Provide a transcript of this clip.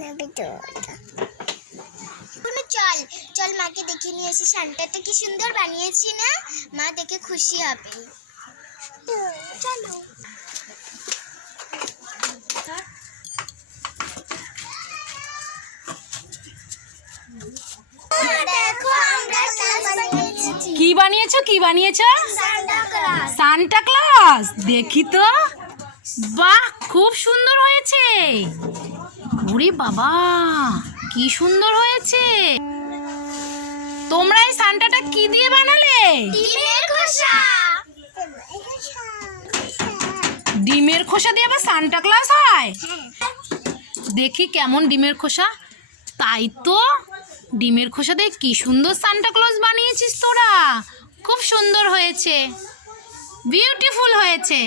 নেবে তো চল চল মাকে দেখে নিয়ে এসে সান্টাটা কি সুন্দর বানিয়েছি না? মা দেখে খুশি হবে। চলো। কি বানিয়েছো। কি বানিয়েছো? সান্টা ক্লাস দেখি তো। বাহ খুব সুন্দর হয়েছে। ওরে বাবা কি সুন্দর হয়েছে। তোমরা এই সান্টাটা কি দিয়ে বানালে? ডিমের খোসা। ডিমের খোসা দিয়ে আবার সান্টা ক্লজ হয়? দেখি কেমন ডিমের খোসা। তাই তো ডিমের খোসা দিয়ে কি সুন্দর সান্টা ক্লজ বানিয়েছিস তোরা। খুব সুন্দর হয়েছে। বিউটিফুল হয়েছে।